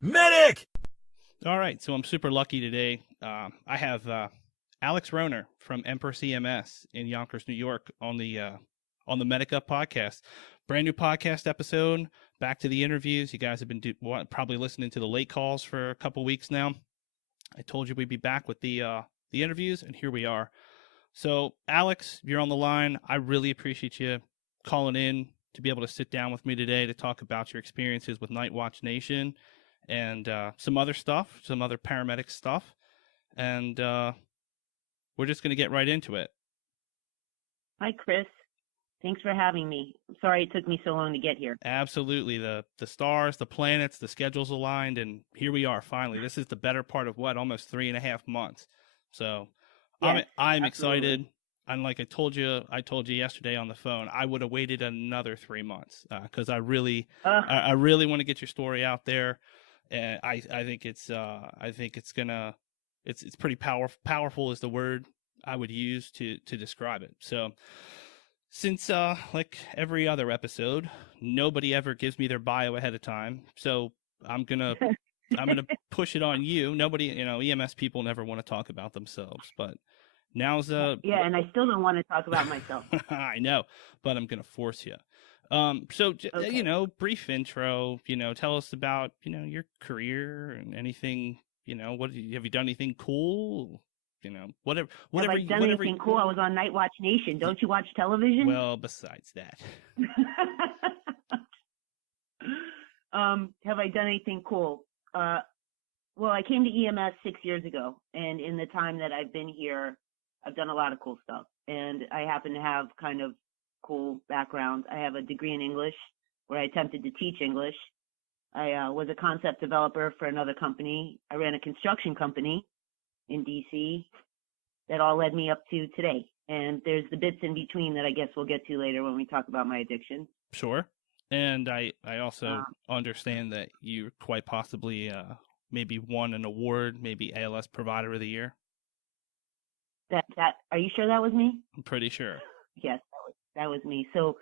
Medic! All right, so I'm super lucky today. I have Alex Roehner from Empress EMS in Yonkers, New York, on the Medic Up podcast. Brand new podcast episode. Back to the interviews. You guys have been probably listening to the late calls for a couple weeks now. I told you we'd be back with the interviews, and here we are. So, Alex, you're on the line. I really appreciate you calling in to be able to sit down with me today to talk about your experiences with Nightwatch Nation and some other stuff, some other paramedic stuff. And we're just going to get right into it. Hi, Chris. Thanks for having me. I'm sorry it took me so long to get here. Absolutely. The stars, the planets, the schedules aligned, and here we are finally. This is the better part of almost 3.5 months. So yes, I'm excited. And like I told you yesterday on the phone, I would have waited another 3 months because I really want to get your story out there. And I think it's pretty powerful is the word I would use to describe it. So since like every other episode, nobody ever gives me their bio ahead of time. So I'm gonna push it on you. Nobody, EMS people never want to talk about themselves, but now's yeah, and I still don't want to talk about myself. I know, but I'm gonna force you. So Okay. Brief intro. Tell us about your career and anything. What have you done? Anything cool? Whatever. Have I done anything cool? I was on Nightwatch Nation. Don't you watch television? Well, besides that. Have I done anything cool? Well, I came to EMS 6 years ago, and in the time that I've been here, I've done a lot of cool stuff. And I happen to have kind of cool background. I have a degree in English where I attempted to teach English. I was a concept developer for another company. I ran a construction company in DC. That all led me up to today. And there's the bits in between that I guess we'll get to later when we talk about my addiction. Sure. And I also understand that you quite possibly maybe won an award, maybe ALS Provider of the Year. Are you sure that was me? I'm pretty sure. Yes, that was me. So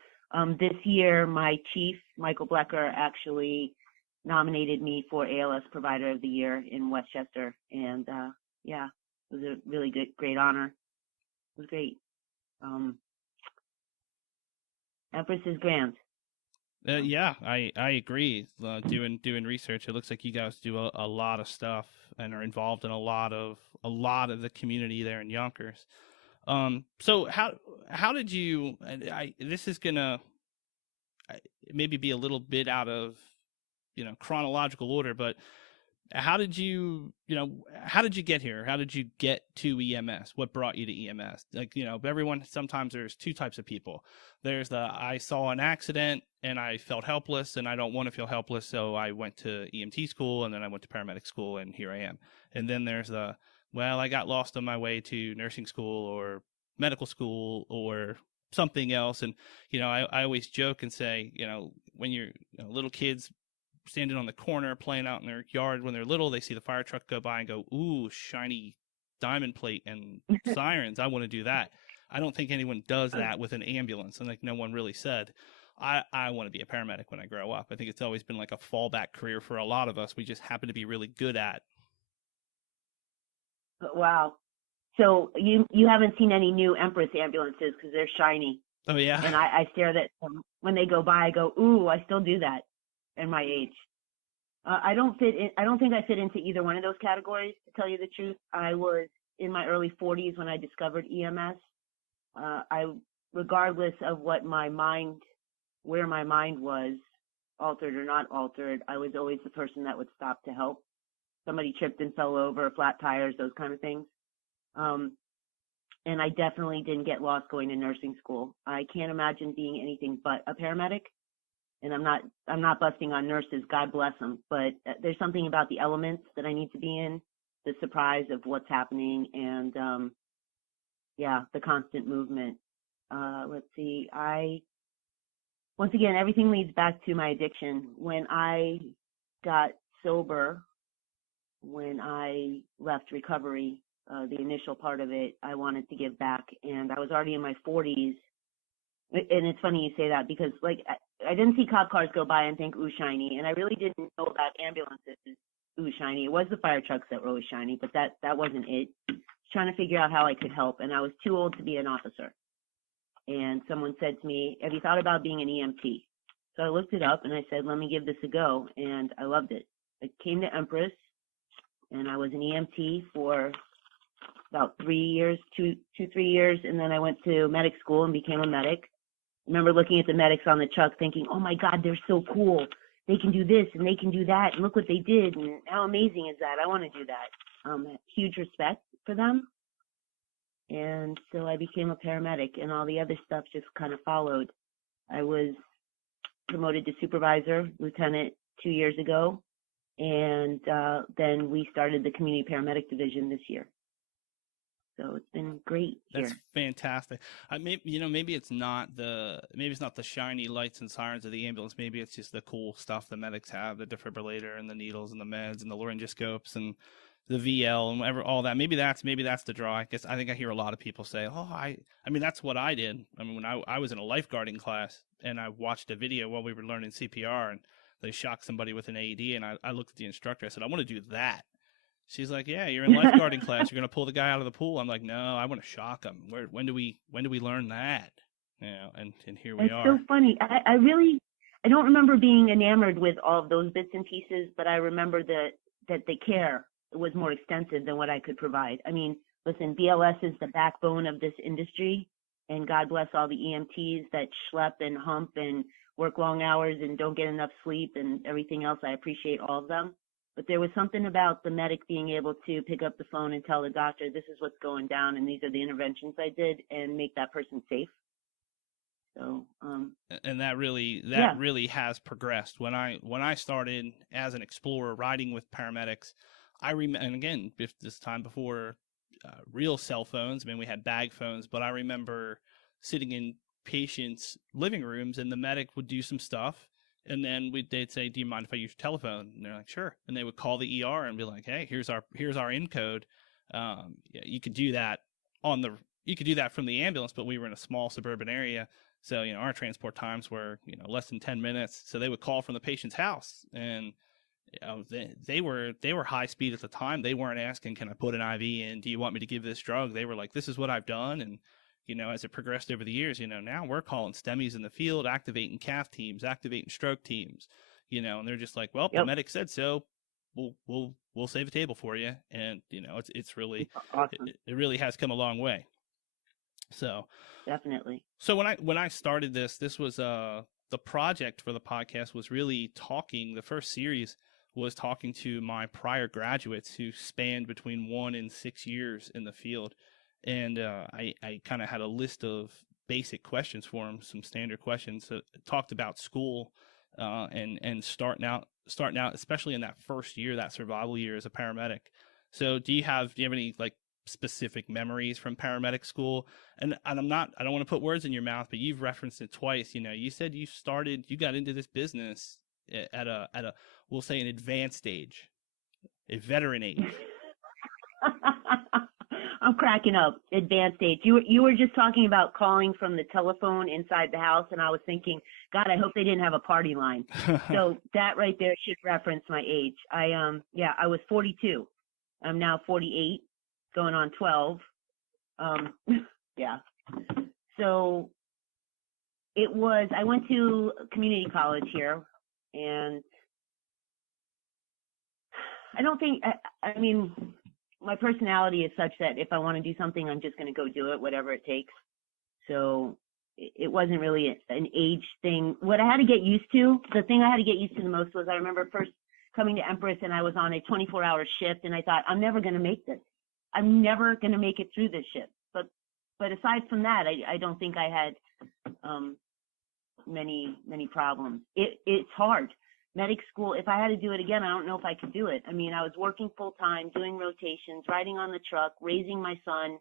this year, my chief, Michael Blecker, actually nominated me for ALS Provider of the Year in Westchester. And yeah, it was a really great honor. It was great. Empress is grand. Yeah, I agree. Doing research, it looks like you guys do a lot of stuff and are involved in a lot of the community there in Yonkers. So how did you? This is gonna maybe be a little bit out of chronological order, but how did you get here? How did you get to EMS? What brought you to EMS? Like, everyone, sometimes there's two types of people. There's I saw an accident and I felt helpless and I don't want to feel helpless. So I went to EMT school and then I went to paramedic school and here I am. And then there's I got lost on my way to nursing school or medical school or something else. And, I always joke and say, when you're little kids, standing on the corner playing out in their yard when they're little, they see the fire truck go by and go, ooh, shiny diamond plate and sirens. I want to do that. I don't think anyone does that with an ambulance. And like no one really said, I want to be a paramedic when I grow up. I think it's always been like a fallback career for a lot of us. We just happen to be really good at. Wow. So you haven't seen any new Empress ambulances because they're shiny. Oh, yeah. And I stare at them when they go by. I go, ooh, I still do that. In my age. I don't think I fit into either one of those categories, to tell you the truth. I was in my early 40s when I discovered EMS. Regardless of where my mind was, altered or not altered, I was always the person that would stop to help. Somebody tripped and fell over, flat tires, those kind of things. And I definitely didn't get lost going to nursing school. I can't imagine being anything but a paramedic. And I'm not busting on nurses, God bless them, but there's something about the elements that I need to be in, the surprise of what's happening, and the constant movement. Let's see, once again, everything leads back to my addiction. When I got sober, when I left recovery, the initial part of it, I wanted to give back, and I was already in my 40s. And it's funny you say that because, like, I didn't see cop cars go by and think, ooh, shiny. And I really didn't know about ambulances, ooh, shiny. It was the fire trucks that were always shiny, but that wasn't it. I was trying to figure out how I could help. And I was too old to be an officer. And someone said to me, have you thought about being an EMT? So I looked it up and I said, let me give this a go. And I loved it. I came to Empress and I was an EMT for about 3 years, 3 years. And then I went to medic school and became a medic. I remember looking at the medics on the truck thinking, oh my God, they're so cool. They can do this and they can do that. And look what they did. And how amazing is that? I want to do that. Huge respect for them. And so I became a paramedic and all the other stuff just kind of followed. I was promoted to supervisor, lieutenant 2 years ago. And then we started the Community Paramedic Division this year. So it's been great here. That's fantastic. Maybe it's not the shiny lights and sirens of the ambulance. Maybe it's just the cool stuff the medics have, the defibrillator and the needles and the meds and the laryngoscopes and the VL and all that. Maybe that's the draw. I think I hear a lot of people say, "Oh, I mean that's what I did." I mean, when I was in a lifeguarding class and I watched a video while we were learning CPR and they shocked somebody with an AED and I looked at the instructor. I said, "I want to do that." She's like, "Yeah, you're in lifeguarding class. You're gonna pull the guy out of the pool." I'm like, "No, I want to shock him. When do we learn that?" And here we are. It's so funny. I don't remember being enamored with all of those bits and pieces, but I remember that the care was more extensive than what I could provide. I mean, listen, BLS is the backbone of this industry, and God bless all the EMTs that schlep and hump and work long hours and don't get enough sleep and everything else. I appreciate all of them. But there was something about the medic being able to pick up the phone and tell the doctor, this is what's going down and these are the interventions I did, and make that person safe. So, and that really has progressed. When I started as an explorer riding with paramedics, and again, this time before real cell phones. I mean, we had bag phones, but I remember sitting in patients' living rooms and the medic would do some stuff. And then they'd say, "Do you mind if I use your telephone?" And they're like, "Sure." And they would call the ER and be like, "Hey, here's our in code. You could do that from the ambulance, but we were in a small suburban area, so our transport times were less than 10 minutes. So they would call from the patient's house, and they were high speed at the time. They weren't asking, "Can I put an IV in? Do you want me to give this drug?" They were like, "This is what I've done." And as it progressed over the years, now we're calling STEMIs in the field, activating cath teams, activating stroke teams, and they're just like, "Well, Yep. The medic said so. We'll save a table for you." And it's really awesome. It really has come a long way. So definitely. So when I started this was the project for the podcast was really talking. The first series was talking to my prior graduates who spanned between 1 and 6 years in the field. And I kind of had a list of basic questions for them, some standard questions that talked about school and starting out, especially in that first year, that survival year as a paramedic. So do you have any like specific memories from paramedic school? And I don't want to put words in your mouth, but you've referenced it twice. You said you got into this business at a we'll say an advanced age, a veteran age. I'm cracking up. Advanced age. You were just talking about calling from the telephone inside the house, and I was thinking, God, I hope they didn't have a party line. So that right there should reference my age. I was 42. I'm now 48, going on 12. Yeah. So I went to community college here, and I mean, my personality is such that if I want to do something, I'm just going to go do it, whatever it takes. So it wasn't really an age thing. What I had to get used to, the thing I had to get used to the most was I remember first coming to Empress and I was on a 24-hour shift and I thought, I'm never going to make this. I'm never going to make it through this shift. But aside from that, I don't think I had many problems. It's hard. Medic school, if I had to do it again, I don't know if I could do it. I mean, I was working full time, doing rotations, riding on the truck, raising my son,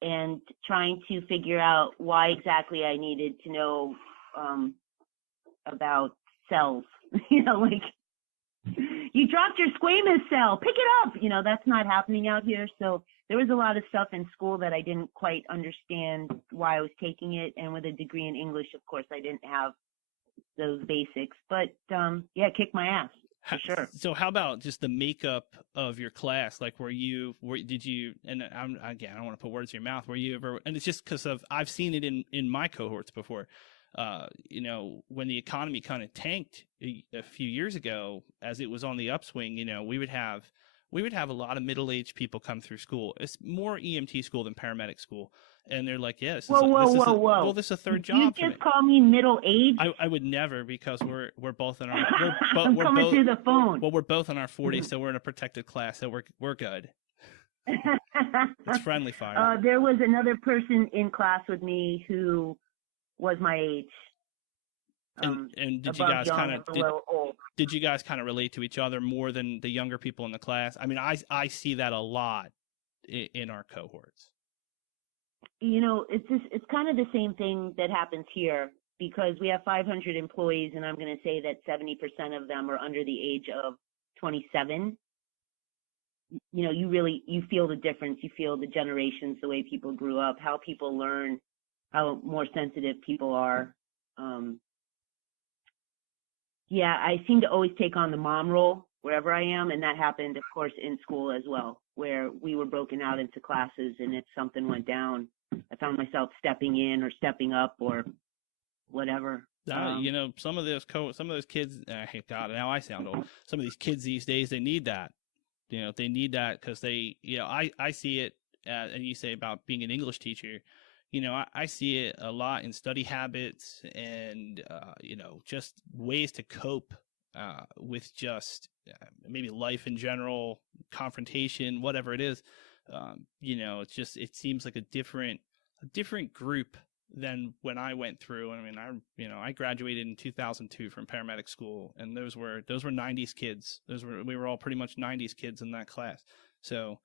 and trying to figure out why exactly I needed to know about cells. you dropped your squamous cell, pick it up. You know, that's not happening out here. So there was a lot of stuff in school that I didn't quite understand why I was taking it. And with a degree in English, of course, I didn't have those basics. But yeah, kick my ass. For sure. So how about just the makeup of your class? Like, did you, and again, I don't want to put words in your mouth. Were you ever, and it's just because I've seen it in my cohorts before. You know, when the economy kind of tanked a few years ago, as it was on the upswing, you know, we would have a lot of middle-aged people come through school. It's more EMT school than paramedic school. And they're like, yes, yeah, whoa. Well, this is a third job. You just call me middle-aged? I would never, because we're both in our I'm coming through the phone. Well, we're both in our 40s, so we're in a protected class, so we're good. It's friendly fire. There was another person in class with me who was my age. And did you guys did you guys kind of relate to each other more than the younger people in the class? I mean, I see that a lot in our cohorts. You know, it's kind of the same thing that happens here, because we have 500 employees, and I'm going to say that 70% of them are under the age of 27. You know, you feel the difference. You feel the generations, the way people grew up, how people learn, how more sensitive people are. Yeah, I seem to always take on the mom role wherever I am, and that happened, of course, in school as well, where we were broken out into classes, and if something went down, I found myself stepping in or stepping up or whatever. You know, some of those kids, God, now I sound old. Some of these kids these days, they need that. You know, they need that because they, you know, I see it, and you say about being an English teacher, you know, I see it a lot in study habits and, you know, just ways to cope with just maybe life in general, confrontation, whatever it is. You know, it seems like a different group than when I went through. I mean, I graduated in 2002 from paramedic school, and those were 90s kids. We were all pretty much 90s kids in that class. So,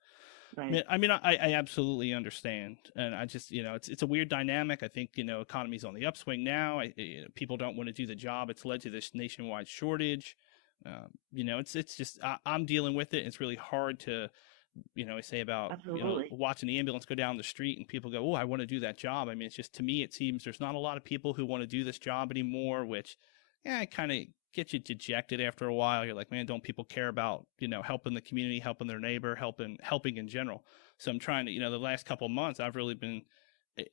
right. I mean, I absolutely understand. And I just, you know, it's a weird dynamic. I think, you know, economy's on the upswing now. People don't want to do the job. It's led to this nationwide shortage. You know, it's just, I'm dealing with it. It's really hard to, you know, I say about, you know, watching the ambulance go down the street and people go, oh, I want to do that job. I mean, it's just, to me, it seems there's not a lot of people who want to do this job anymore, which, yeah, it kind of gets you dejected after a while. You're like, man, don't people care about, you know, helping the community, helping their neighbor, helping in general? So I'm trying to, you know, the last couple of months, I've really been,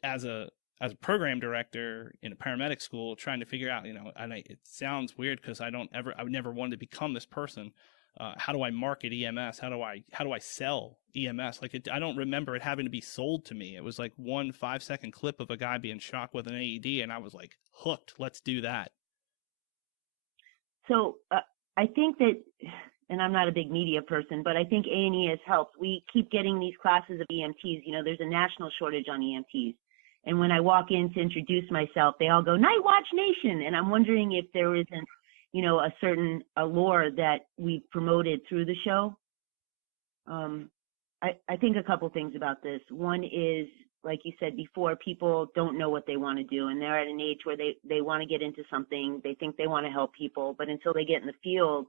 as a program director in a paramedic school, trying to figure out, you know, and it sounds weird because I would never wanted to become this person. How do I market EMS? How do I sell EMS? Like, I don't remember it having to be sold to me. It was like 1 5-second clip of a guy being shocked with an AED, and I was like, hooked. Let's do that. So I think that, and I'm not a big media person, but I think A&E has helped. We keep getting these classes of EMTs. You know, there's a national shortage on EMTs. And when I walk in to introduce myself, they all go, Nightwatch Nation. And I'm wondering if there isn't, you know, a certain allure that we've promoted through the show. I think a couple things about this. One is, like you said before, people don't know what they want to do, and they're at an age where they want to get into something. They think they want to help people, but until they get in the field,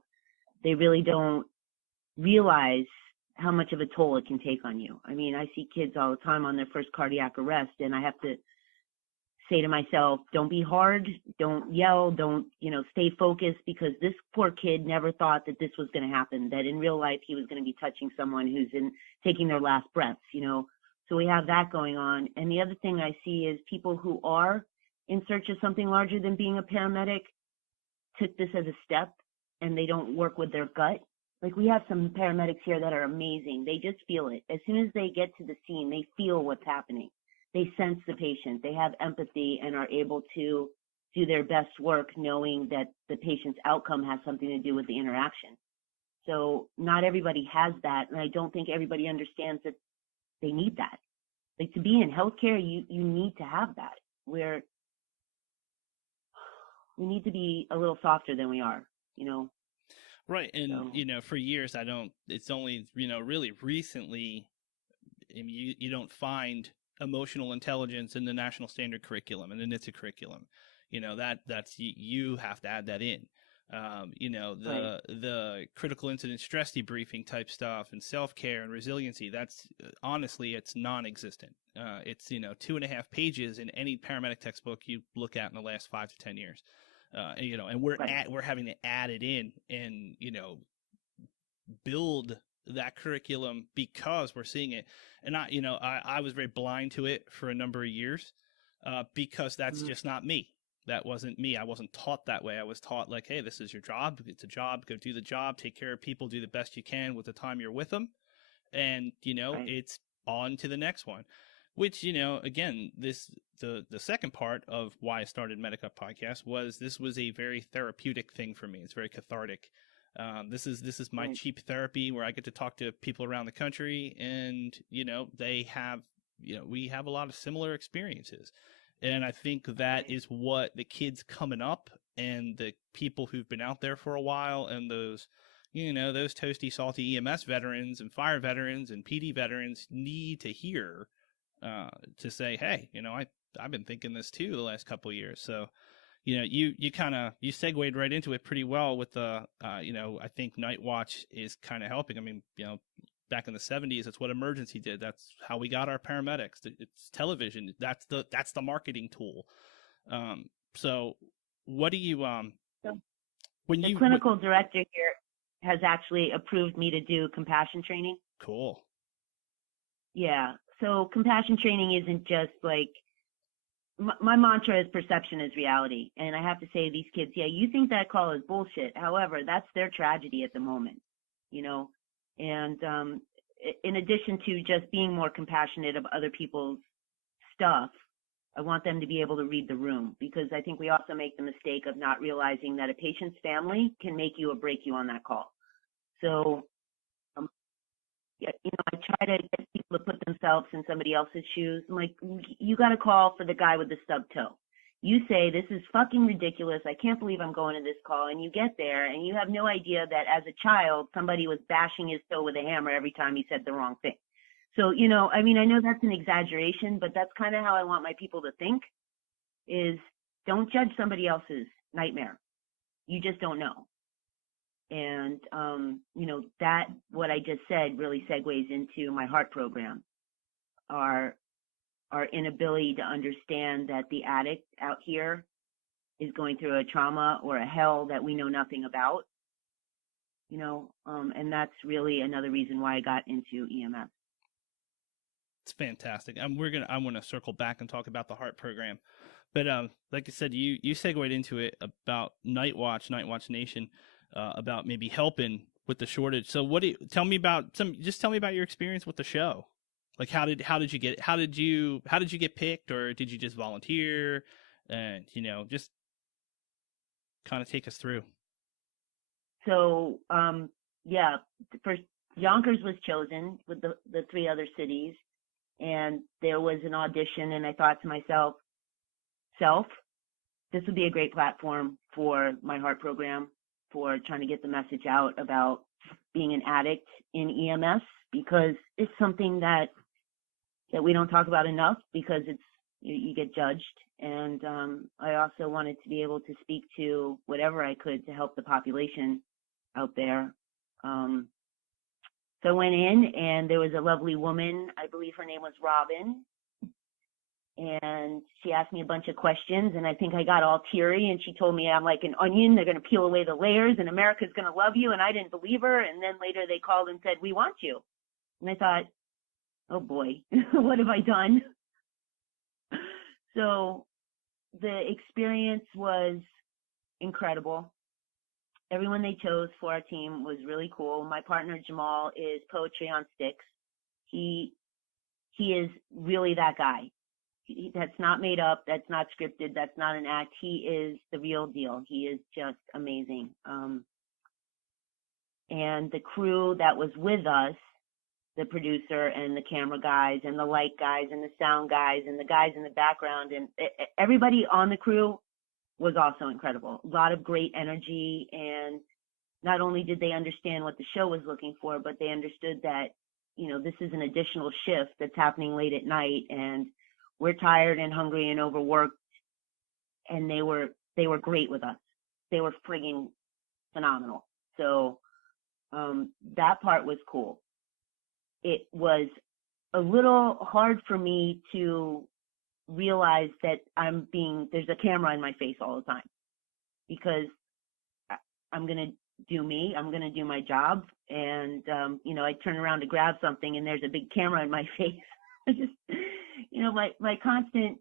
they really don't realize how much of a toll it can take on you. I mean, I see kids all the time on their first cardiac arrest, and I have to say to myself, don't be hard, don't yell, don't, you know, stay focused, because this poor kid never thought that this was going to happen, that in real life he was going to be touching someone who's taking their last breaths, you know. So we have that going on. And the other thing I see is people who are in search of something larger than being a paramedic took this as a step, and they don't work with their gut. Like, we have some paramedics here that are amazing. They just feel it. As soon as they get to the scene, they feel what's happening. They sense the patient. They have empathy and are able to do their best work knowing that the patient's outcome has something to do with the interaction. So not everybody has that, and I don't think everybody understands that they need that. Like, to be in healthcare, you need to have that, where we need to be a little softer than we are, you know? Right. And, so, you know, for years, it's only, you know, really recently, I mean, you don't find emotional intelligence in the national standard curriculum and the NHTSA curriculum. You know, that's, you have to add that in. Right. The critical incident stress debriefing type stuff and self-care and resiliency. That's honestly, it's non-existent. It's 2.5 pages in any paramedic textbook you look at in the last 5 to 10 years. And Right. we're having to add it in and build that curriculum because we're seeing it. And I was very blind to it for a number of years because that's Mhm. just not me. That wasn't me. I wasn't taught that way. I was taught like, hey, this is your job. It's a job. Go do the job. Take care of people. Do the best you can with the time you're with them. And, Right. it's on to the next one, which, again, the second part of why I started Medic Up Podcast was this was a very therapeutic thing for me. It's very cathartic. This is my Right. cheap therapy where I get to talk to people around the country, and they have we have a lot of similar experiences, and I think that Right. is what the kids coming up and the people who've been out there for a while and those toasty salty EMS veterans and fire veterans and PD veterans need to hear to say, hey, I've been thinking this too the last couple of years. So you kind of you segued right into it pretty well with the I think Nightwatch is kind of helping. I mean, back in the 70s, it's what emergency did. That's how we got our paramedics. It's television. That's the marketing tool. So what do you So when the you clinical director here has actually approved me to do compassion training. cool. Yeah. So compassion training isn't just like my mantra is perception is reality. And I have to say, these kids, yeah, you think that call is bullshit. However, that's their tragedy at the moment, you know? And in addition to just being more compassionate of other people's stuff, I want them to be able to read the room, because I think we also make the mistake of not realizing that a patient's family can make you or break you on that call. So um, yeah, I try to get people to put themselves in somebody else's shoes. I'm like, you got to call for the guy with the stub toe. You say, this is fucking ridiculous. I can't believe I'm going to this call. And you get there and you have no idea that as a child, somebody was bashing his toe with a hammer every time he said the wrong thing. So, I mean, I know that's an exaggeration, but that's kind of how I want my people to think is don't judge somebody else's nightmare. You just don't know. And, that what I just said really segues into my heart program. Our inability to understand that the addict out here is going through a trauma or a hell that we know nothing about, and that's really another reason why I got into EMS. It's fantastic. I want to circle back and talk about the heart program, but like I said, you segued into it about Nightwatch Nation, about maybe helping with the shortage. So tell me about your experience with the show. Like how did you get picked, or did you just volunteer, and just kind of take us through. So yeah, first Yonkers was chosen with the three other cities, and there was an audition, and I thought to myself, this would be a great platform for my heart program, for trying to get the message out about being an addict in EMS, because it's something that we don't talk about enough, because you get judged. And I also wanted to be able to speak to whatever I could to help the population out there. So I went in, and there was a lovely woman, I believe her name was Robin, and she asked me a bunch of questions, and I think I got all teary, and she told me I'm like an onion, they're going to peel away the layers, and America's going to love you, and I didn't believe her. And then later they called and said, we want you. And I thought, oh boy, what have I done? So the experience was incredible. Everyone they chose for our team was really cool. My partner Jamal is poetry on sticks. He is really that guy. That's not made up. That's not scripted. That's not an act. He is the real deal. He is just amazing. And the crew that was with us, the producer and the camera guys and the light guys and the sound guys and the guys in the background, and everybody on the crew was also incredible. A lot of great energy, and not only did they understand what the show was looking for, but they understood that, this is an additional shift that's happening late at night, and we're tired and hungry and overworked, and they were great with us. They were frigging phenomenal. So that part was cool. It was a little hard for me to realize that there's a camera in my face all the time, because I'm going to do me, I'm going to do my job. And, I turn around to grab something and there's a big camera in my face. I just, my constant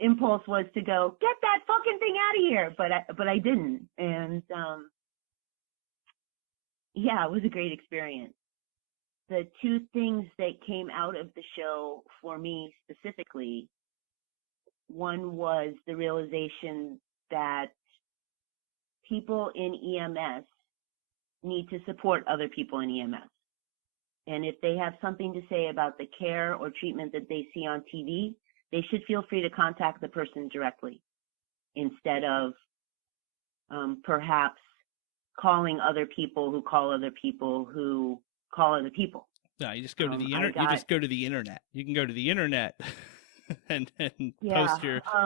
impulse was to go, get that fucking thing out of here. But I didn't. And, it was a great experience. The two things that came out of the show for me specifically, one was the realization that people in EMS need to support other people in EMS. And if they have something to say about the care or treatment that they see on TV, they should feel free to contact the person directly, instead of perhaps calling other people who call other people who call other people. No, you just go to the internet. You just go to the internet. You can go to the internet and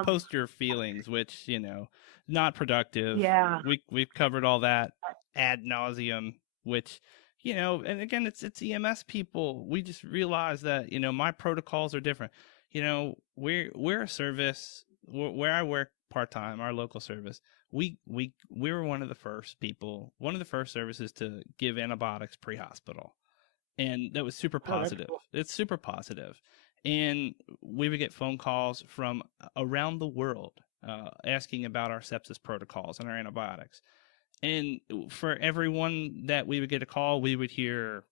post your feelings, which not productive. Yeah. We've covered all that ad nauseum, which and again, it's EMS people. We just realize that my protocols are different. We're a service where I work part time. Our local service. We were one of the first services to give antibiotics pre-hospital. And that was super positive. Cool. It's super positive. And we would get phone calls from around the world asking about our sepsis protocols and our antibiotics. And for everyone that we would get a call, we would hear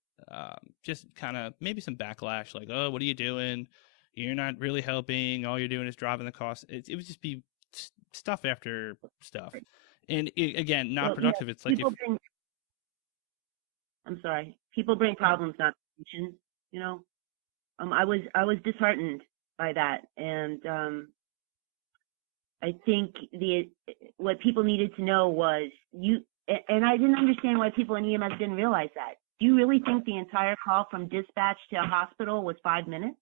just kind of maybe some backlash, like, oh, what are you doing? You're not really helping. All you're doing is driving the cost. It would just be stuff after stuff. And again, not productive. It's like I'm sorry. People bring problems, not solutions. I was disheartened by that, and I think what people needed to know was and I didn't understand why people in EMS didn't realize that. Do you really think the entire call from dispatch to hospital was 5 minutes?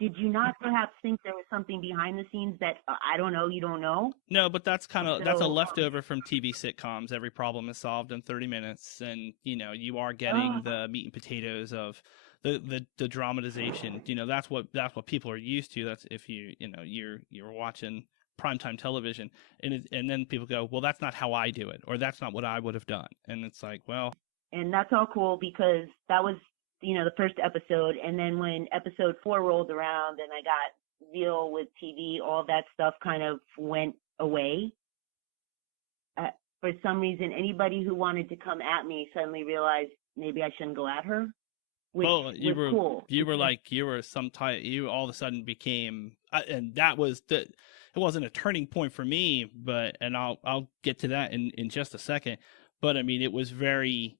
Did you not perhaps think there was something behind the scenes that I don't know, you don't know? No, but that's that's a leftover from TV sitcoms. Every problem is solved in 30 minutes, and you are getting the meat and potatoes of the dramatization. That's what people are used to. That's if you're watching primetime television, and then people go, well, that's not how I do it, or that's not what I would have done, and it's like, well, and that's all cool because that was the first episode, and then when episode 4 rolled around and I got real with TV, all that stuff kind of went away. For some reason, anybody who wanted to come at me suddenly realized maybe I shouldn't go at her. Which was cool. You all of a sudden became, and that was it wasn't a turning point for me, but, and I'll get to that in just a second. But I mean, it was very,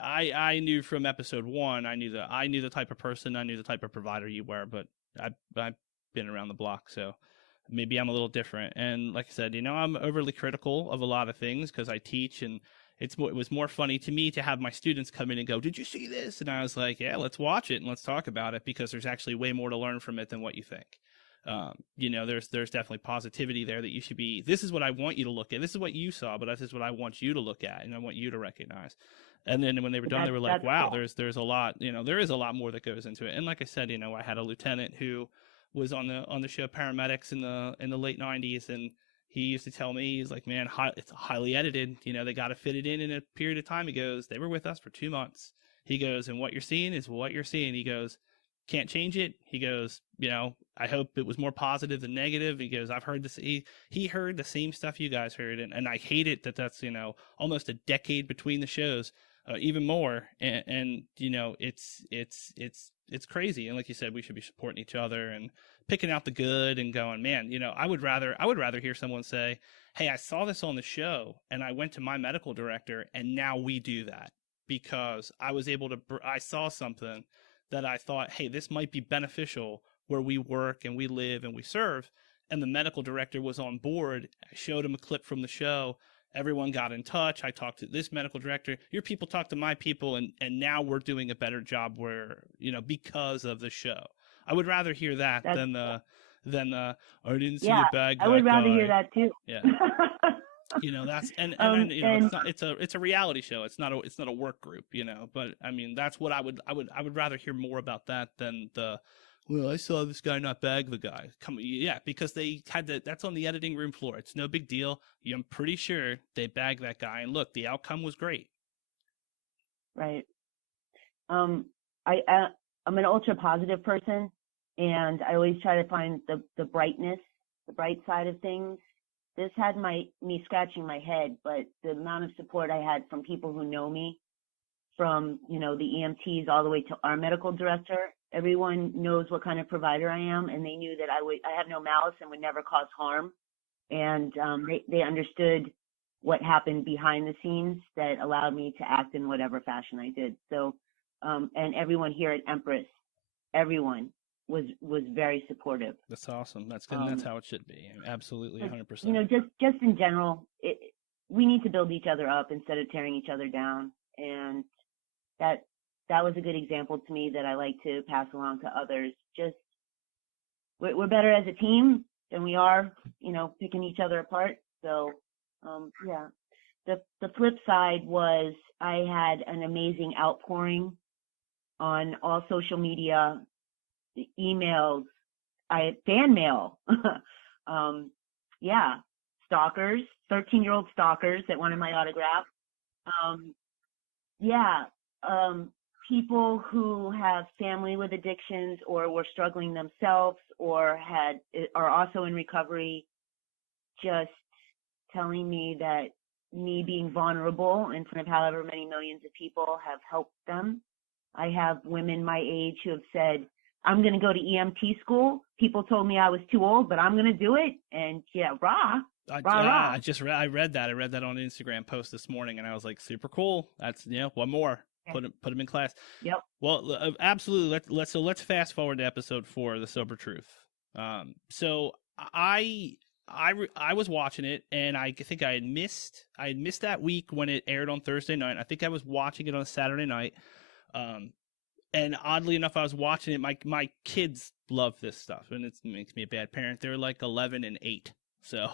I knew from episode 1, I knew the type of person, I knew the type of provider you were, but I've been around the block, so maybe I'm a little different. And like I said, I'm overly critical of a lot of things because I teach, and it was more funny to me to have my students come in and go, did you see this? And I was like, yeah, let's watch it and let's talk about it, because there's actually way more to learn from it than what you think. There's definitely positivity there that you should be, this is what I want you to look at. This is what you saw, but this is what I want you to look at, and I want you to recognize. And then when they were done, they were like, wow, cool. there's a lot, there is a lot more that goes into it. And like I said, I had a lieutenant who was on the show Paramedics in the late 90s, and he used to tell me, he's like, man, it's highly edited. They got to fit it in a period of time. He goes, they were with us for 2 months. He goes, and what you're seeing is what you're seeing. He goes, can't change it. He goes, I hope it was more positive than negative. He goes, I've heard this. He heard the same stuff you guys heard. And I hate it that's, almost a decade between the shows, even more. And it's crazy. And like you said, we should be supporting each other and picking out the good and going, man, I would rather hear someone say, hey, I saw this on the show and I went to my medical director and now we do that because I was able to, I saw something that I thought, hey, this might be beneficial where we work and we live and we serve. And the medical director was on board. I showed him a clip from the show. Everyone got in touch. I talked to this medical director. Your people talked to my people, and now we're doing a better job because of the show. I would rather hear that than I didn't see a bad guy. I would rather hear that too. Yeah. That's and And it's a reality show. It's not a work group, but I mean that's what I would rather hear more about that than well, I saw this guy not bag the guy. Yeah, because they had that's on the editing room floor. It's no big deal. I'm pretty sure they bagged that guy, and look, the outcome was great. right. Um, I'm an ultra positive person, and I always try to find the brightness, the bright side of things. This had me scratching my head, but the amount of support I had from people who know me, from the EMTs all the way to our medical director, everyone knows what kind of provider I am, and they knew that I have no malice and would never cause harm, and they understood what happened behind the scenes that allowed me to act in whatever fashion I did. So, and everyone here at Empress, everyone was very supportive. That's awesome. That's good. And that's how it should be. Absolutely, 100%. Just in general, we need to build each other up instead of tearing each other down, and that was a good example to me that I like to pass along to others. Just we're better as a team than we are, picking each other apart. So, yeah. The flip side was I had an amazing outpouring on all social media, emails, fan mail. Yeah, stalkers, 13-year-old stalkers that wanted my autograph. Yeah, people who have family with addictions or were struggling themselves or are also in recovery, just telling me that me being vulnerable in front of however many millions of people have helped them. I have women my age who have said, I'm going to go to EMT school. People told me I was too old, but I'm going to do it. And yeah, rah. I read that. I read that on an Instagram post this morning, and I was like, super cool. That's one more. Put him in class. Yep. Well, absolutely. Let's fast forward to episode 4, The Sober Truth. So I was watching it, and I think I had missed that week when it aired on Thursday night. I think I was watching it on a Saturday night. And oddly enough, I was watching it. My kids love this stuff, and it makes me a bad parent. They're like 11 and 8. So,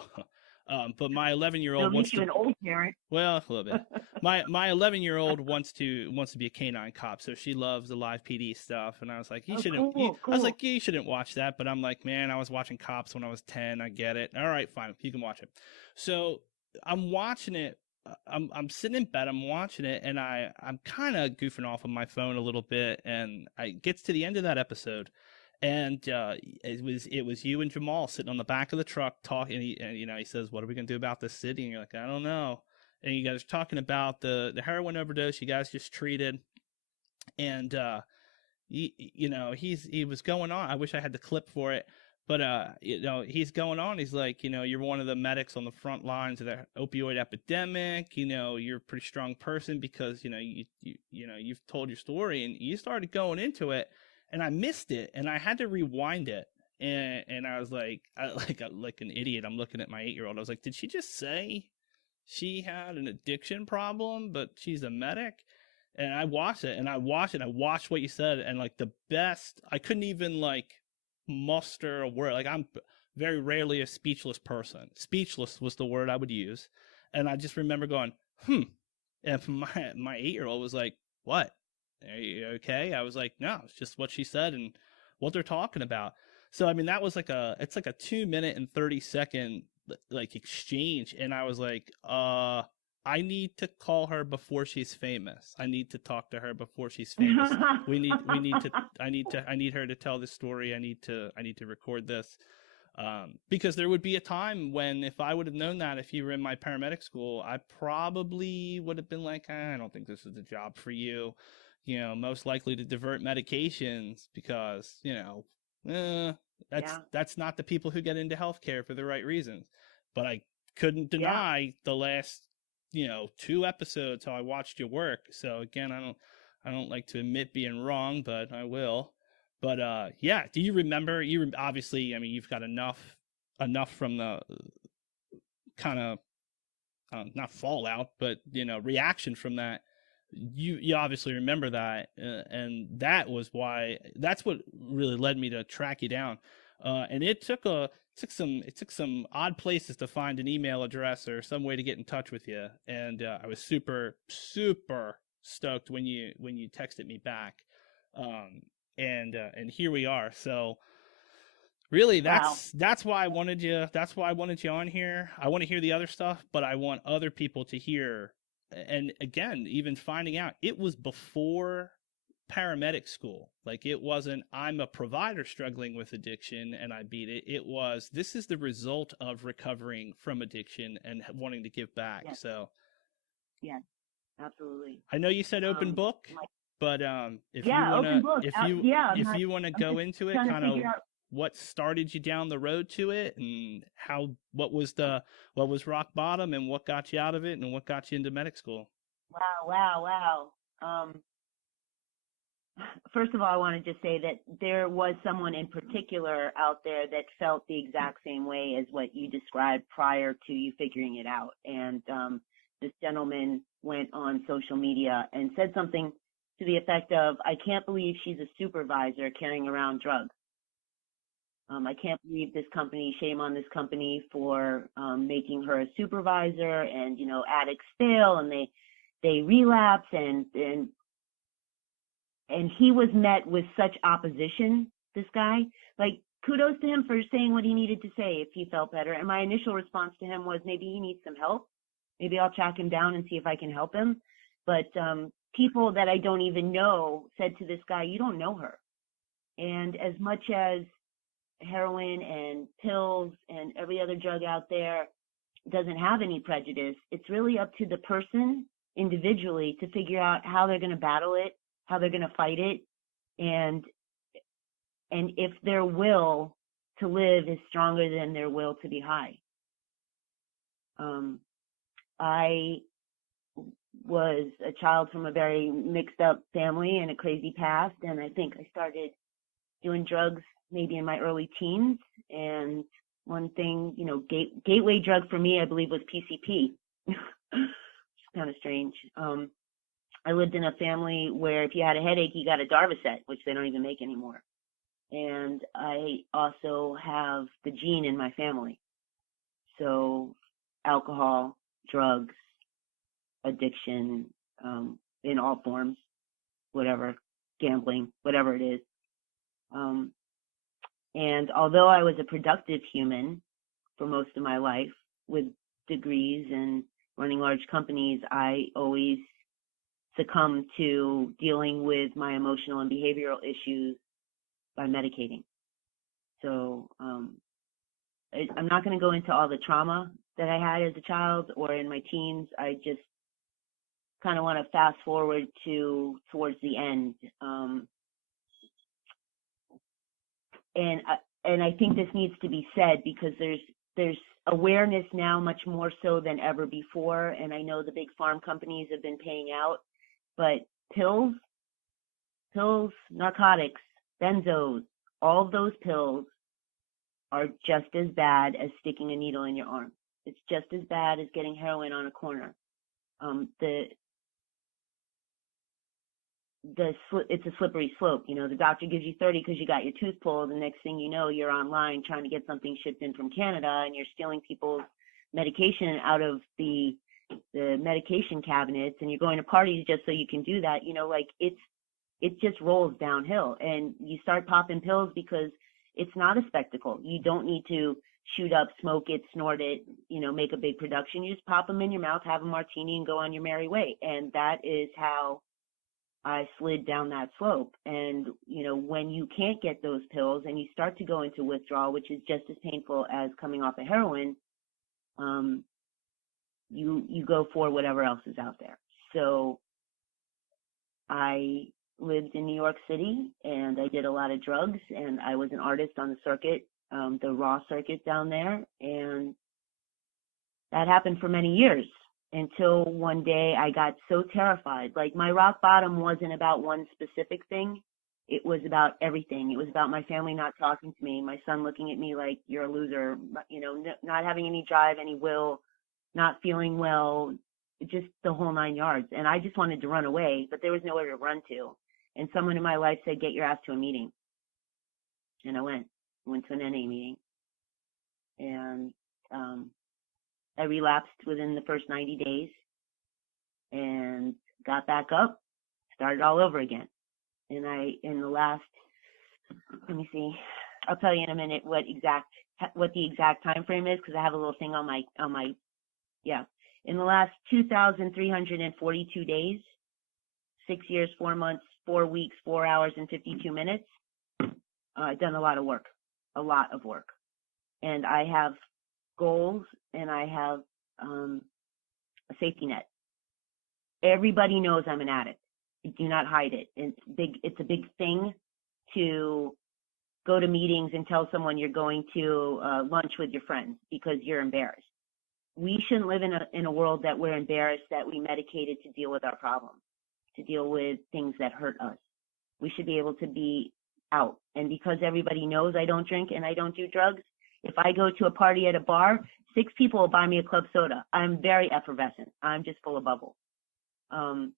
but my 11-year-old wants to. An old parent. Well, a little bit. My 11-year-old wants to be a canine cop, so she loves the live PD stuff. And I was like, you shouldn't. Cool. I was like, you shouldn't watch that. But I'm like, man, I was watching Cops when I was 10. I get it. All right, fine, you can watch it. So I'm watching it. I'm sitting in bed, I'm watching it, and I'm kind of goofing off on my phone a little bit, and it gets to the end of that episode, and it was you and Jamal sitting on the back of the truck talking, and he says, what are we going to do about this city? And you're like, I don't know. And you guys are talking about the heroin overdose you guys just treated, and he was going on. I wish I had the clip for it. But, he's going on. He's like, you're one of the medics on the front lines of the opioid epidemic. You're a pretty strong person because, you've told your story, and you started going into it, and I missed it, and I had to rewind it. And I was like, like an idiot. I'm looking at my 8-year-old. I was like, did she just say she had an addiction problem, but she's a medic? And I watched it, and I watched what you said, and like the best, I couldn't even muster a word. Like, I'm very rarely a speechless person. Speechless was the word I would use. And I just remember going, and my 8-year-old was like, what? Are you okay? I was like, no, it's just what she said and what they're talking about. So, I mean, that was it's like a 2-minute and 30-second exchange. And I was like, I need to call her before she's famous. I need to talk to her before she's famous. I need her to tell this story. I need to record this. Because there would be a time when, if I would have known that, if you were in my paramedic school, I probably would have been like, I don't think this is the job for you. Most likely to divert medications because, that's not the people who get into healthcare for the right reasons. But I couldn't deny the last 2 episodes how I watched your work. So again, I don't like to admit being wrong, but I will. But do you remember? Obviously, I mean, you've got enough from the kind of not fallout, but reaction from that. You obviously remember that, and that's what really led me to track you down. And it took some odd places to find an email address or some way to get in touch with you. And I was super stoked when you texted me back. And here we are. So really, Wow. that's why I wanted you. That's why I wanted you on here. I want to hear the other stuff, but I want other people to hear. And again, even finding out it was before paramedic school. Like, it wasn't I'm a provider struggling with addiction and I beat it. It was, this is the result of recovering from addiction and wanting to give back. Yes. So Yes. Absolutely. I know you said open book, but if you open wanna book. if you wanna go into it, kind of what started you down the road to it, and what was rock bottom, and what got you out of it, and what got you into medic school. Wow. First of all, I want to just say that there was someone in particular out there that felt the exact same way as what you described prior to you figuring it out. And this gentleman went on social media and said something to the effect of, I can't believe she's a supervisor carrying around drugs. I can't believe this company, shame on this company for making her a supervisor, and, addicts fail and they relapse, and he was met with such opposition, this guy. Like, kudos to him for saying what he needed to say if he felt better. And my initial response to him was, maybe he needs some help. Maybe I'll track him down and see if I can help him. But people that I don't even know said to this guy, you don't know her. And as much as heroin and pills and every other drug out there doesn't have any prejudice, it's really up to the person individually to figure out how they're going to battle it, how they're going to fight it, and if their will to live is stronger than their will to be high. I was a child from a very mixed up family and a crazy past, and I think I started doing drugs maybe in my early teens. And one thing, gateway drug for me, I believe, was PCP. It's kind of strange. I lived in a family where if you had a headache, you got a Darvocet, which they don't even make anymore. And I also have the gene in my family. So alcohol, drugs, addiction, in all forms, whatever, gambling, whatever it is. And although I was a productive human for most of my life with degrees and running large companies, I always succumbed to dealing with my emotional and behavioral issues by medicating. So I'm not going to go into all the trauma that I had as a child or in my teens. I just kind of want to fast forward towards the end. And I think this needs to be said because there's awareness now much more so than ever before. And I know the big farm companies have been paying out, but pills, narcotics, benzos, all of those pills are just as bad as sticking a needle in your arm. It's just as bad as getting heroin on a corner. It's a slippery slope. The doctor gives you 30 because you got your tooth pulled, and next thing you know, you're online trying to get something shipped in from Canada, and you're stealing people's medication out of the medication cabinets, and you're going to parties just so you can do that. It just rolls downhill, and you start popping pills because it's not a spectacle. You don't need to shoot up, smoke it, snort it, make a big production. You just pop them in your mouth, have a martini, and go on your merry way. And that is how I slid down that slope. And, when you can't get those pills and you start to go into withdrawal, which is just as painful as coming off of heroin, you go for whatever else is out there. So I lived in New York City and I did a lot of drugs, and I was an artist on the circuit, the raw circuit down there. And that happened for many years. Until one day I got so terrified. Like, my rock bottom wasn't about one specific thing. It was about everything. It was about my family not talking to me, my son looking at me like, you're a loser, not having any drive, any will, not feeling well, just the whole 9 yards. And I just wanted to run away, but there was nowhere to run to. And someone in my life said, get your ass to a meeting. And I went. went to an NA meeting, and I relapsed within the first 90 days and got back up, started all over again. And let me see, I'll tell you in a minute what the exact time frame is, because I have a little thing on my in the last 2,342 days, 6 years, 4 months, 4 weeks, 4 hours, and 52 minutes, I've done a lot of work. And I have goals, and I have a safety net. Everybody knows I'm an addict. I do not hide it. It's a big thing to go to meetings and tell someone you're going to lunch with your friends because you're embarrassed. We shouldn't live in a world that we're embarrassed that we medicated to deal with our problems, to deal with things that hurt us. We should be able to be out. And because everybody knows I don't drink and I don't do drugs, if I go to a party at a bar, 6 people will buy me a club soda. I'm very effervescent. I'm just full of bubbles. And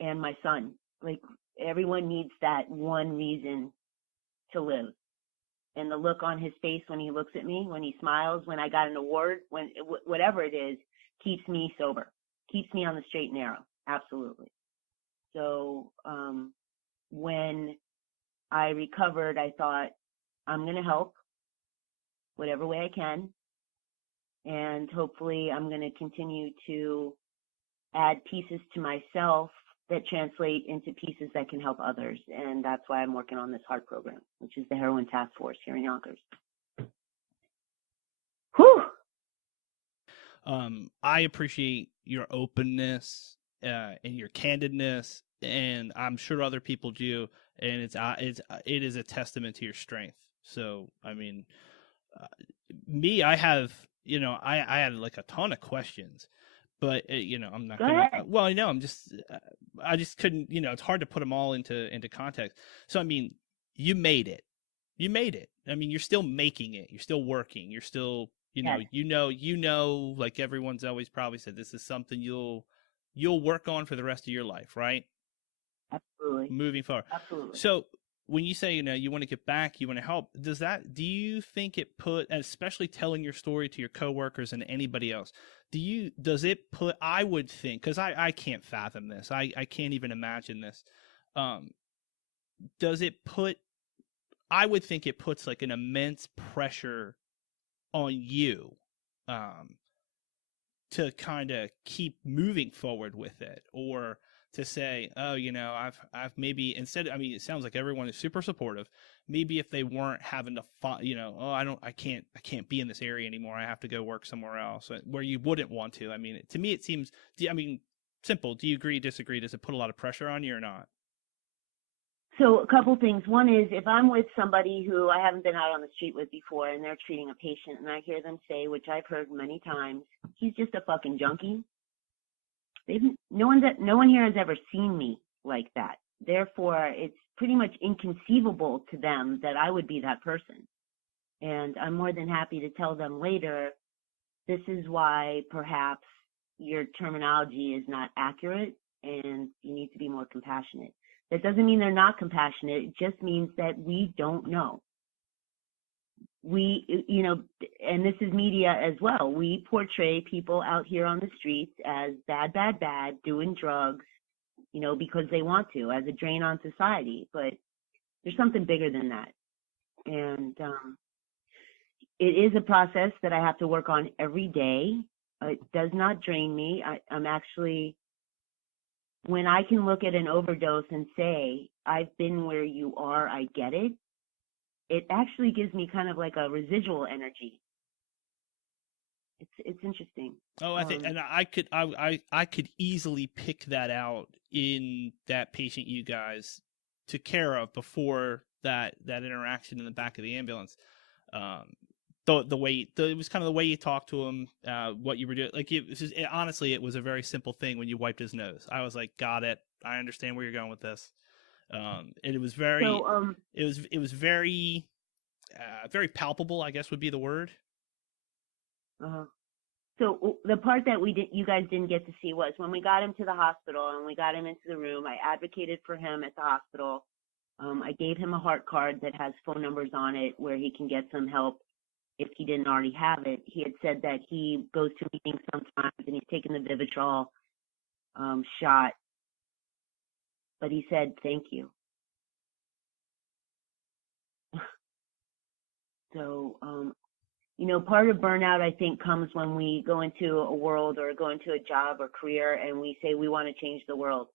my son, like, everyone needs that one reason to live. And the look on his face when he looks at me, when he smiles, when I got an award, whatever it is, keeps me sober, keeps me on the straight and narrow. Absolutely. So when I recovered, I thought, I'm going to help whatever way I can. And hopefully I'm going to continue to add pieces to myself that translate into pieces that can help others. And that's why I'm working on this HEART program, which is the Heroin Task Force here in Yonkers. Whew! I appreciate your openness and your candidness, and I'm sure other people do. And it is a testament to your strength. So, I mean, I have, I had like a ton of questions. But I'm not going to. Well, I just couldn't. It's hard to put them all into context. So I mean, you made it. I mean, you're still making it. You're still working. You're still, Yes. Like everyone's always probably said, this is something you'll work on for the rest of your life, right? Absolutely. Moving forward. Absolutely. So when you say you want to get back, you want to help, do you think it especially telling your story to your coworkers and anybody else, I would think, because I can't fathom this, I can't even imagine this, I would think it puts like an immense pressure on you to kind of keep moving forward with it, or to say, oh, I've maybe it sounds like everyone is super supportive. Maybe if they weren't having to, I can't be in this area anymore. I have to go work somewhere else where you wouldn't want to. I mean, to me, it seems, simple. Do you agree, disagree? Does it put a lot of pressure on you or not? So a couple things. One is, if I'm with somebody who I haven't been out on the street with before and they're treating a patient and I hear them say, which I've heard many times, he's just a fucking junkie. No one here has ever seen me like that. Therefore, it's pretty much inconceivable to them that I would be that person. And I'm more than happy to tell them later, this is why perhaps your terminology is not accurate and you need to be more compassionate. That doesn't mean they're not compassionate. It just means that we don't know. We, and this is media as well. We portray people out here on the streets as bad, doing drugs, because they want to, as a drain on society. But there's something bigger than that. And it is a process that I have to work on every day. It does not drain me. I'm actually, when I can look at an overdose and say, I've been where you are, I get it, it actually gives me kind of like a residual energy. It's interesting. Oh, I think, and I could easily pick that out in that patient you guys took care of before that interaction in the back of the ambulance. The way it was kind of the way you talked to him, what you were doing. Like, honestly, it was a very simple thing when you wiped his nose. I was like, got it. I understand where you're going with this. And it was very, it was very, very palpable, I guess would be the word. So the part that you guys didn't get to see was when we got him to the hospital and we got him into the room. I advocated for him at the hospital. I gave him a heart card that has phone numbers on it where he can get some help if he didn't already have it. He had said that he goes to meetings sometimes and he's taken the Vivitrol shot, but he said, thank you. So, you know, part of burnout, I think, comes when we go into a world or go into a job or career and we say we want to change the world.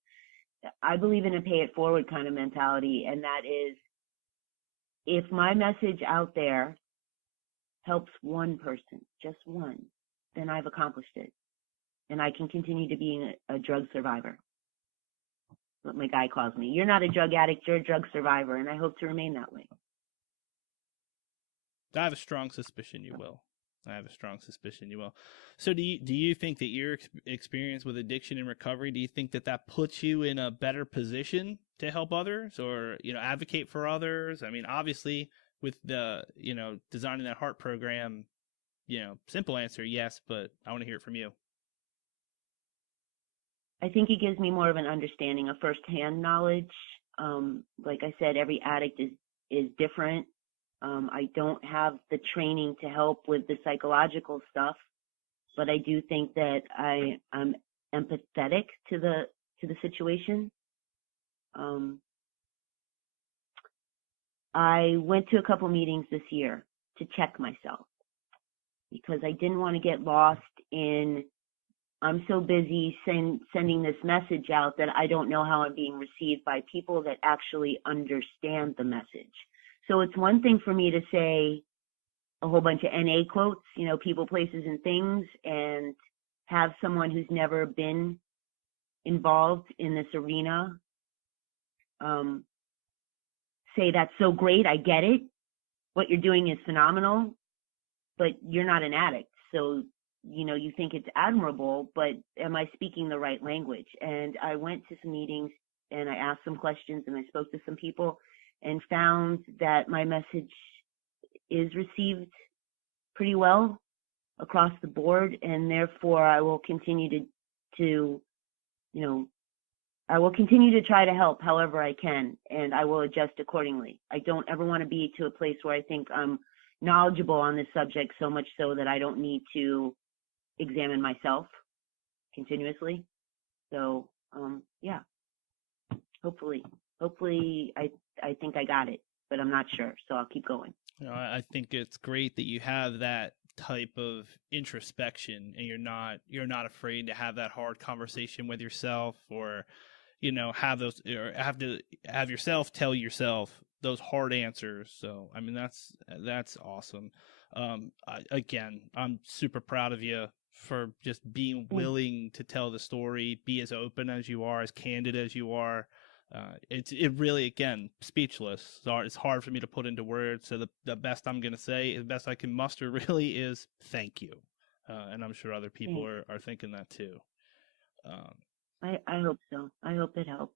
I believe in a pay it forward kind of mentality, and that is, if my message out there helps one person, just one, then I've accomplished it. And I can continue to being a drug survivor. What my guy calls me. You're not a drug addict, you're a drug survivor, and I hope to remain that way. I have a strong suspicion you will. So do you think that your experience with addiction and recovery, do you think that that puts you in a better position to help others or, you know, advocate for others? I mean, obviously with the, you know, designing that heart program, you know, simple answer, yes, but I want to hear it from you. I think it gives me more of an understanding of firsthand knowledge. Like I said, every addict is different. I don't have the training to help with the psychological stuff, but I do think that I'm empathetic to the situation. I went to a couple meetings this year to check myself because I didn't want to get lost in, I'm so busy sending this message out that I don't know how I'm being received by people that actually understand the message. So it's one thing for me to say a whole bunch of NA quotes, you know, people, places, and things, and have someone who's never been involved in this arena say, that's so great, I get it. What you're doing is phenomenal, but you're not an addict. So, you know, you think it's admirable, but am I speaking the right language? And I went to some meetings and I asked some questions and I spoke to some people and found that my message is received pretty well across the board, and therefore I will continue to you know, I will continue to try to help however I can, and I will adjust accordingly. I don't ever want to be to a place where I think I'm knowledgeable on this subject so much so that I don't need to examine myself continuously. So, yeah, hopefully I think I got it, but I'm not sure, so I'll keep going. You know, I think it's great that you have that type of introspection and you're not afraid to have that hard conversation with yourself, or, you know, have yourself tell yourself those hard answers. So, I mean, that's awesome. Again, I'm super proud of you for just being willing to tell the story, be as open as you are, as candid as you are. It really, again, speechless. It's hard for me to put into words. So the best I'm going to say, the best I can muster really is thank you. And I'm sure other people are thinking that too. I hope so. I hope it helps.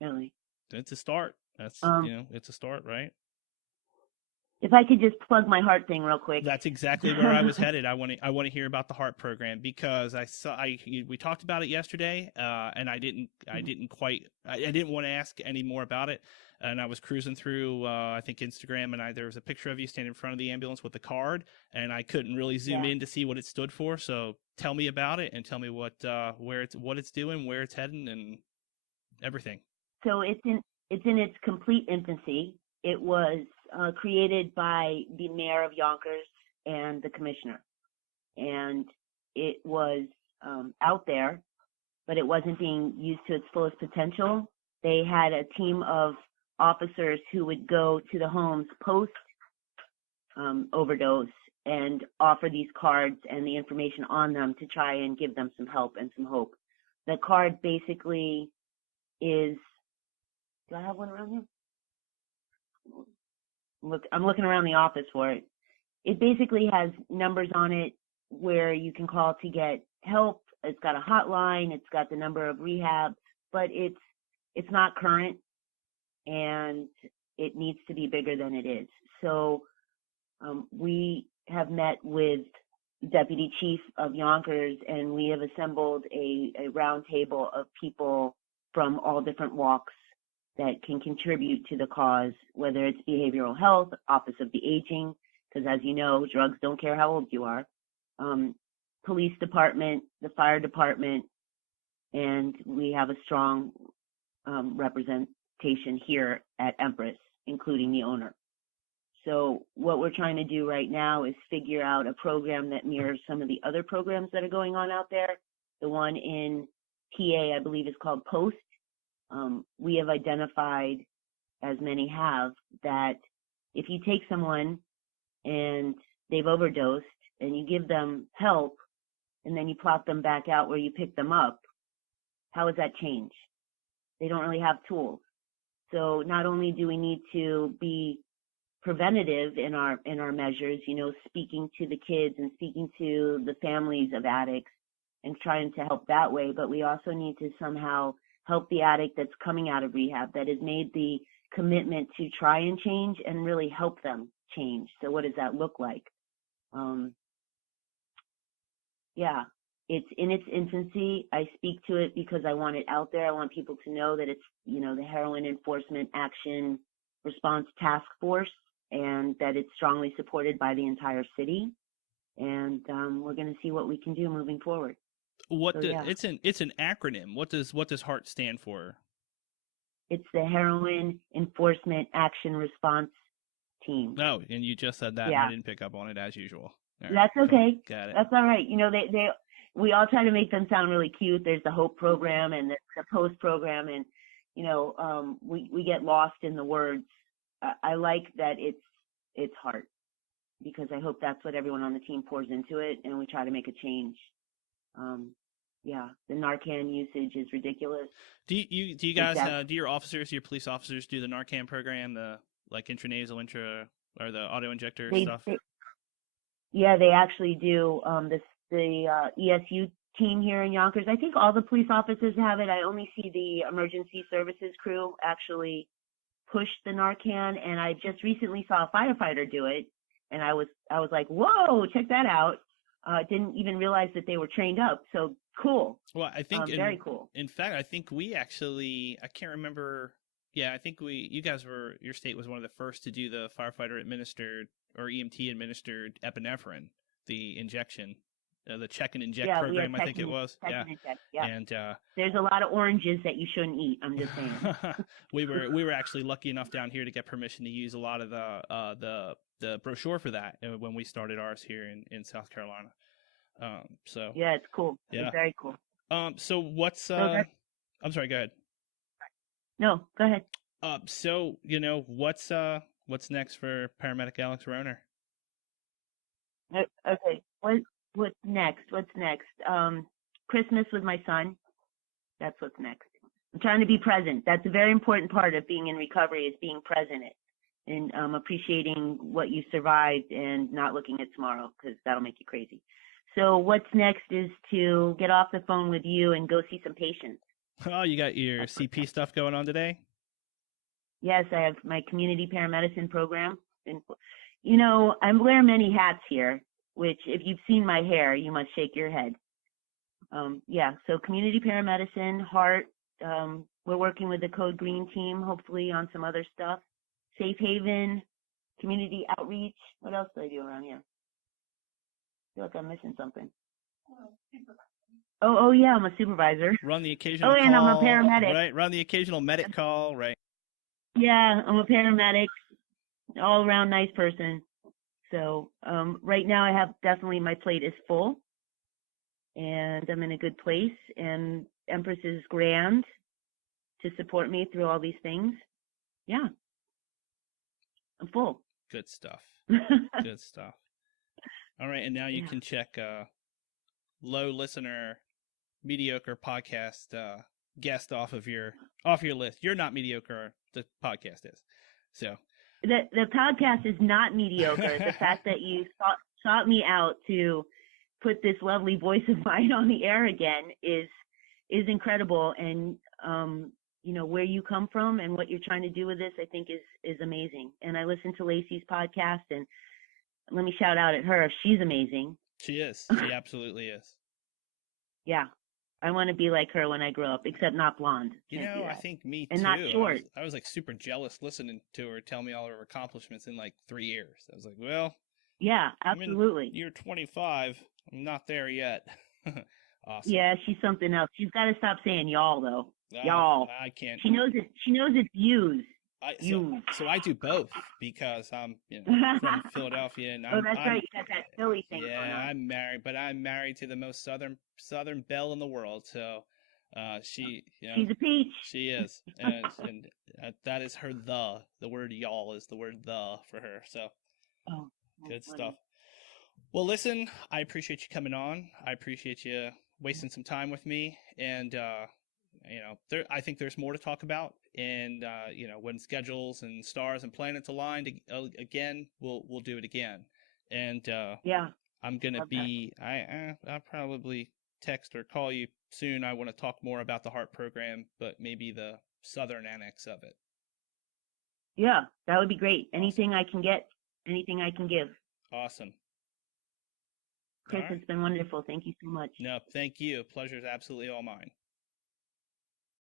Really. It's a start. That's, you know, it's a start, right? If I could just plug my heart thing real quick. That's exactly where I was headed. I want to hear about the heart program because we talked about it yesterday, and I didn't want to ask any more about it. And I was cruising through, I think Instagram, and there was a picture of you standing in front of the ambulance with the card, and I couldn't really zoom in to see what it stood for. So tell me about it and tell me what it's doing, where it's heading, and everything. So it's in its complete infancy. It was created by the mayor of Yonkers and the commissioner. And it was out there, but it wasn't being used to its fullest potential. They had a team of officers who would go to the homes post overdose and offer these cards and the information on them to try and give them some help and some hope. The card basically is, do I have one around here? Look, I'm looking around the office for it. It basically has numbers on it where you can call to get help. It's got a hotline. It's got the number of rehab, but it's not current, and it needs to be bigger than it is. So we have met with Deputy Chief of Yonkers, and we have assembled a round table of people from all different walks that can contribute to the cause, whether it's behavioral health, Office of the Aging, because as you know, drugs don't care how old you are, police department, the fire department, and we have a strong representation here at Empress, including the owner. So what we're trying to do right now is figure out a program that mirrors some of the other programs that are going on out there. The one in PA, I believe, is called POST. We have identified, as many have, that if you take someone and they've overdosed and you give them help and then you plop them back out where you picked them up, how does that change? They don't really have tools. So not only do we need to be preventative in our measures, you know, speaking to the kids and speaking to the families of addicts and trying to help that way, but we also need to somehow help the addict that's coming out of rehab, that has made the commitment to try and change and really help them change. So what does that look like? Yeah, it's in its infancy. I speak to it because I want it out there. I want people to know that it's, you know, the Heroin Enforcement Action Response Task Force, and that it's strongly supported by the entire city. And we're going to see what we can do moving forward. It's an acronym. What does HEART stand for? It's the Heroin Enforcement Action Response Team. Oh, and you just said that. Yeah. And I didn't pick up on it as usual. Right, that's okay. Cool. Got it. That's all right. You know, we all try to make them sound really cute. There's the HOPE program and the POST program, and you know, we get lost in the words. I like that it's HEART, because I hope that's what everyone on the team pours into it, and we try to make a change. Yeah, the Narcan usage is ridiculous. Do you guys do your officers, your police officers, do the Narcan program, the like intranasal, or the auto injector stuff? Yeah, they actually do. The ESU team here in Yonkers, I think all the police officers have it. I only see the emergency services crew actually push the Narcan, and I just recently saw a firefighter do it, and I was like, whoa, check that out. Didn't even realize that they were trained up. So cool. Well, I think very cool. In fact, I think we actually, I can't remember. Yeah, I think your state was one of the first to do the firefighter administered or EMT administered epinephrine, the injection, the check and inject program. I think it was. Yeah. Yeah. And there's a lot of oranges that you shouldn't eat. I'm just saying. we were actually lucky enough down here to get permission to use a lot of the brochure for that when we started ours here in South Carolina. So yeah, it's cool. Yeah. It's very cool. So what's I'm sorry, go ahead. No, go ahead. So you know, what's next for paramedic Alex Roehner? Okay. What's next? Christmas with my son. That's what's next. I'm trying to be present. That's a very important part of being in recovery, is being present and appreciating what you survived and not looking at tomorrow, because that'll make you crazy. So what's next is to get off the phone with you and go see some patients. Oh, you got your CP stuff going on today? Yes, I have my community paramedicine program. And, you know, I wear many hats here, which if you've seen my hair, you must shake your head. Yeah, so community paramedicine, HEART, we're working with the Code Green team, hopefully on some other stuff. Safe Haven, community outreach. What else do I do around here? I feel like I'm missing something. Oh yeah, I'm a supervisor. Run the occasional call. And I'm a paramedic. Right, run the occasional medic call, right. Yeah, I'm a paramedic, all around nice person. So right now I have definitely, my plate is full, and I'm in a good place, and Empress is grand to support me through all these things. Yeah, I'm full. Good stuff. Good stuff. All right, and now you can check low listener, mediocre podcast guest off your list. You're not mediocre. The podcast is. So the podcast is not mediocre. The fact that you sought me out to put this lovely voice of mine on the air again is incredible. And you know, where you come from and what you're trying to do with this, I think is amazing. And I listened to Lacey's podcast, and let me shout out at her. She's amazing. She is. She absolutely is. Yeah. I want to be like her when I grow up, except not blonde. You Can't do know, I that. think me And too. not short. I was like super jealous listening to her tell me all of her accomplishments in like 3 years. I was like, well, Yeah, I'm in absolutely. year 25. I'm not there yet. Awesome. Yeah, she's something else. She's got to stop saying y'all though. Y'all. I can't. She knows it. She knows it's yous. So I do both because I'm from Philadelphia and Oh, that's I'm right. You got that Philly thing going on. I'm married, but I'm married to the most southern belle in the world. So she She's a peach. she is, and that is her the word y'all is the word the for her. So Oh, good funny. stuff. Well, listen, I appreciate you coming on. I appreciate you wasting some time with me, and I think there's more to talk about. And when schedules and stars and planets aligned again, we'll do it again. And Yeah. I'm gonna be I'll probably text or call you soon. I want to talk more about the heart program, but maybe the southern annex of it. Yeah, that would be great. Anything I can get, anything I can give. Awesome. Chris, it's been wonderful. Thank you so much. No, thank you. Pleasure is absolutely all mine.